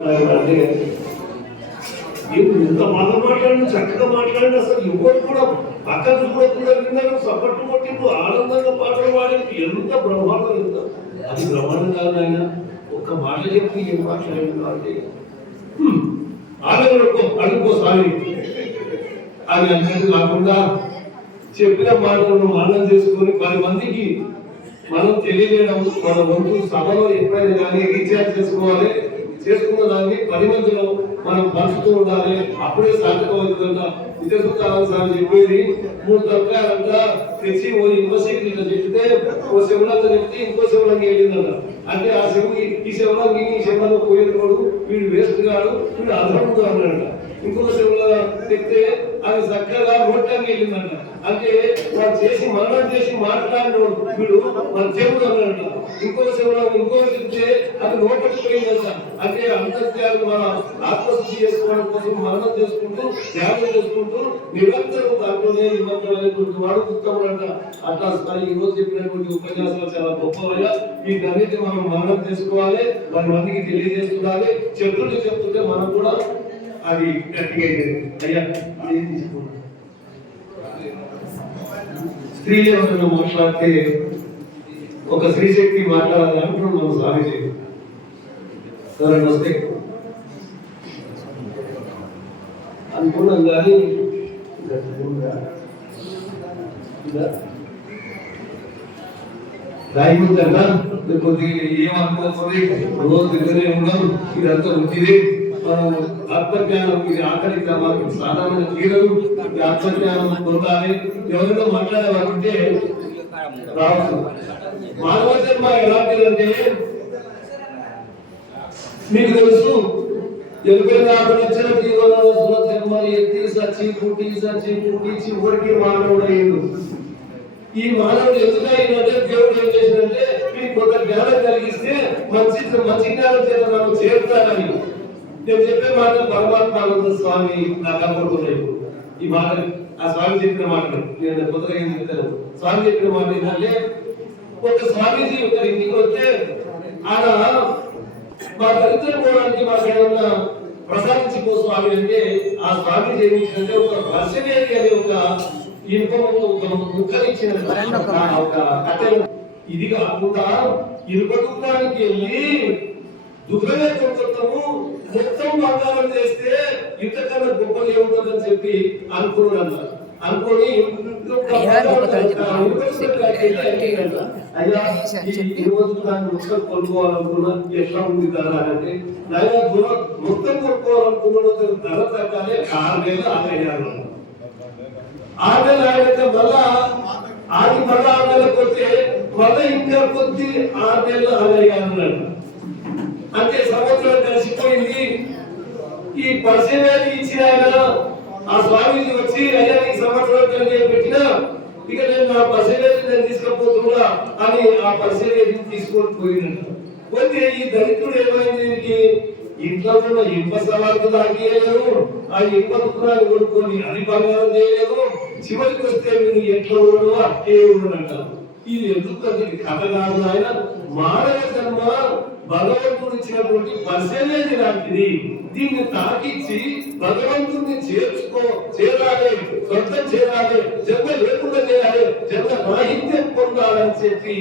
ఎంత మాట మాట్లాడి చక్కగా మాట్లాడి అసలు ఎవరు కూడా పక్కకు చూడకుండా విన్నారు, సపట్లు కొట్టిండు, ఆనందంగా పాటలు పాడిండు. ఎంత బ్రహ్మాండం, ఎంత అది బ్రహ్మాండం కాదు ఆయన. ఒక్క మాట చెప్పి ఏం మాట్లాడిండు అంటే అడుగుకో స్వామి అని అంటే కాకుండా చెప్పిన మాటలను మానం చేసుకుని 10 మందికి మనం తెలియజేయడం మన వంతు. సభలో ఎప్పుడైనా కానీ రీఛార్జ్ చేసుకోవాలి, చేసుకున్న దాన్ని 10 మందిలో మనం పంచుతూ ఉండాలి. అప్పుడే సాధ్యమవుతుందంట. విద్యాసుతారాయణ సార్ చెప్పేది 3 దొరకాలంట తెచ్చి ఓ యూనివర్సిటీ ఇట్లా చెప్తే ఓ శివలంగా చెప్తే ఇంకో శివలంగా వెళ్ళిందంట. అంటే ఆ శివుని ఈ శివలంగి ఈ శివలంగా పోయేటోడు వీడు వేస్ట్ గాడు, వీడు అధర్ముడు అన్నాడంట. ఇంకొక శివుల చెప్తే అది చక్కగా రోడ్లంగా వెళ్ళిందంట. అంటే వాడు చేసి మరణం చేసి మాట్లాడినోడు వీడు మన చెవుడు అన్నాడంట. ఇంకో శివుడు ఇంకో చెప్తే అది నోటకు పోయిందంట. అంటే అంతర్జాలు మన ఆత్మశుద్ధి చేసుకోవడం కోసం మరణం చేసుకుంటూ త్యాగం చేసుకుంటూ నిరంతరం దాంట్లోనే నిమగ్నమైనటువంటి వాడు ఉత్తముడు అంట. అట్లా ఈ రోజు చెప్పినటువంటి ఉపన్యాసాలు చాలా గొప్పగా వీటన్నిటి మనం మరణం చేసుకోవాలి, 10 మందికి తెలియజేస్తుండాలి. చెప్తుంటే మనం కూడా అది గట్టిగా అయ్యా ఏం తీసుకున్నాం. స్త్రీలు ఎవరైనా మాట్లాడితే ఒక స్త్రీ శక్తి మాట్లాడాలి అంటున్నాం మనం స్వామి ఎవరైనా వస్తే అనుకున్నాం. కానీ రాయకుందా కొద్దిగా ఏమనుకోకపోతే రోజు దగ్గరే ఉన్నాం. ఇదంతా వచ్చింది ఆత్మజ్ఞానం. ఇది ఆఖరి మాకు సాధారణ తీరదు. ఆత్మజ్ఞానం పొందాలి. ఎవరితో మాట్లాడేవారు ఉంటే రావచ్చు. మానవ జన్మ ఎలాంటిదంటే మీకు తెలుసు, వచ్చిన జీవన జన్మ ఎత్తి సచ్చి పుట్టి చివరికి మానవుడయ్యిండు. ఈ మానవుడు ఎందుకైందంటే దేవుడు ఏం చేసినంటే మీకు కొంత జ్ఞానం కలిగిస్తే మంచి జ్ఞానం చేత నన్ను చేరుతానని. నేను చెప్పే మాట పరమాత్మ స్వామి నాకు అవ్వకూడదు. ఈ మాట ఆ స్వామి చెప్పిన మాటలు నేను కొత్తగా ఏం చెప్తాను. స్వామి చెప్పిన మాట ఏంటంటే ఒక స్వామీజీ ఒక ఇంటికి వస్తే ఆయన మా దరిద్రం పోవడానికి మాకు ఏమన్నా ప్రసాదించుకో స్వామి అంటే ఆ స్వామీజీ ఏమి ఇచ్చినంటే ఒక వర్షవేది అనే ఒక ఇనుపము ఒక ముక్కలిచ్చిన ఒక కట్టెలు. ఇది కాకుండా ఇనుప దుఃఖానికి వెళ్ళి దుఃఖమే కొనుక్కొస్తాము, మొత్తం బంగారం చేస్తే ఇంతకన్నా గొప్పలు ఏముంటుందని చెప్పి అనుకున్నాడు. అనుకొని అయ్యా ఈ రోజు దాన్ని మొత్తం కొనుక్కోవాలనుకున్నా ఎట్లా ఉంది ధర అంటే మొత్తం కొనుక్కోవాలనుకున్న ధర తగ్గాలి. 6 నెలలు ఆగయ్యారు. 6 నెలలు ఆగితే మళ్ళా ఆగి మళ్ళా 6 నెలలకు వస్తే మళ్ళీ ఇంకా కొద్ది 6 నెలలు ఆగయ్యారు. అంటే సంవత్సరం కలిసిపోయింది. ఈ పరిచయాన్ని ఇచ్చిన ఆయన ఆ స్వామీజీ వచ్చి అయ్యా ఈ సంవత్సరం కలిగి పెట్టినా ఇక నేను నా పరిచయాన్ని నేను తీసుకపోతున్నా అని ఆ పరిచయాన్ని తీసుకొని పోయినట్టు. పోతే ఈ దరిద్రుడు ఏమైంది, దీనికి ఇంట్లో ఉన్న ఇనుప సవాళ్ళకు తాగేయలేదు, ఆ ఇనుప దుఃఖాన్ని కొనుక్కొని అది బంగారం చేయలేదు. చివరికి వస్తే మీరు ఎట్లా ఉండవు అట్టే ఉండనంటారు. ఇది ఎందుకు అది కథ కాదు. ఆయన మానవ జన్మ భగవంతుడు ఇచ్చినటువంటి పరిశీలన లాంటిది. దీన్ని తాకిచ్చి భగవంతుడిని చేరాలి, స్వర్గం చేరాలి, జన్మ లేకుండా చేయాలి, జన్మ రాహిత్యం పొందాలని చెప్పి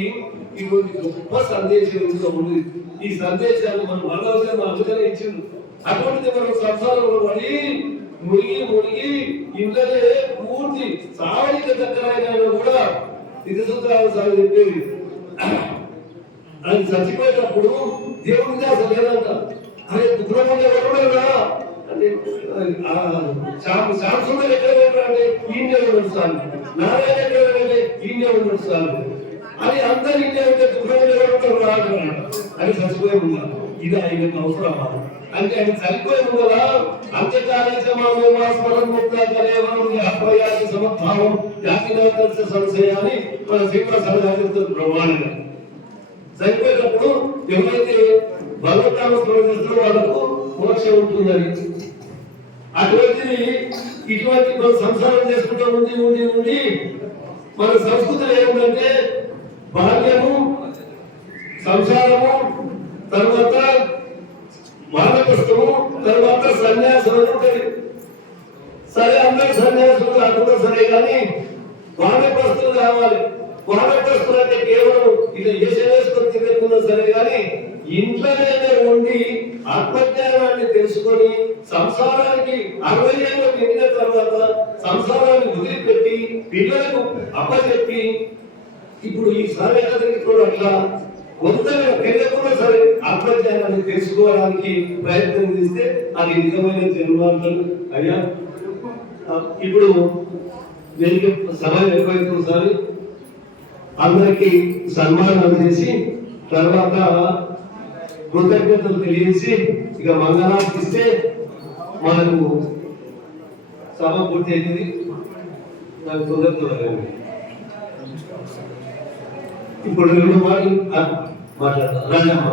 ఇటువంటి గొప్ప సందేశం ఉంది. ఈ సందేశాన్ని మనం భగవంతుడు అందుకనే ఇచ్చింది. అటువంటిది మనం సంసారంలో పడి మునిగి ఇంట్లోనే పూర్తి సావళిక దగ్గరైనా కూడా ఇది సూత్రాలు సార్ చెప్పేది. అది చచ్చిపోయేటప్పుడు దేవుడికి అసలు లేదంట. అదే దుఃఖంగా ఎవరుడా అంటే శాంసుడు ఎక్కడ అంటే ఈయనే నడుస్తాను, నారాయణ ఎక్కడ ఈయనే నడుస్తాను అని అందరు ఇండియా ఉంటే దుఃఖంగా ఎవరు రాదు అని చచ్చిపోయే ఉన్నారు. ఇది ఆయనకు అవసరమా అంటే ఆయన చనిపోయే ముందర సమద్భావం జాతి సంశయాన్ని మన శ్రీనివాస బ్రహ్మాండంగా చనిపోయేటప్పుడు ఎవరైతే భగవద్నామస్మరణ చేస్తారో వాళ్ళకు మోక్షం ఉంటుందని. అటువంటిది ఇటువంటి మనం సంసారం చేసుకుంటూ ఉండి మన సంస్కృతిలో ఏముందంటే బాల్యము, సంసారము, తర్వాత వానప్రస్థము తర్వాత సన్యాసం అని ఉంటుంది. సరే అందరు సన్యాసులు కాకుండా సరే కానీ వానప్రస్థులు కావాలి. వానప్రస్థులు అంటే కేవలం ఇలా వేసుకొని తిరగకుండా సరే కానీ ఇంట్లోనే ఉండి ఆత్మజ్ఞానాన్ని తెలుసుకొని సంసారానికి 60 ఏళ్ళు నిండిన తర్వాత సంసారాన్ని వదిలిపెట్టి పిల్లలకు అప్పచెప్పి ఇప్పుడు ఈ సార్వత్రిక కూడా అట్లా కొంతగా తెలియకుండా సరే ఆత్మజ్ఞానాన్ని తెలుసుకోవడానికి ప్రయత్నం చేస్తే అది నిజమైన జన్మాంతరం. అయ్యా ఇప్పుడు దీనికి సమయం ఎక్కువైతుంది సార్. అందరికి సన్మానం చేసి తర్వాత కృతజ్ఞతలు తెలియజేసి ఇక మంగళాన్ని ఇస్తే మనకు సభ పూర్తి అవుతుంది. నాకు తొందరగా ఇప్పుడు 2 మాటలు మాట్లాడతాను. రాజమ్మ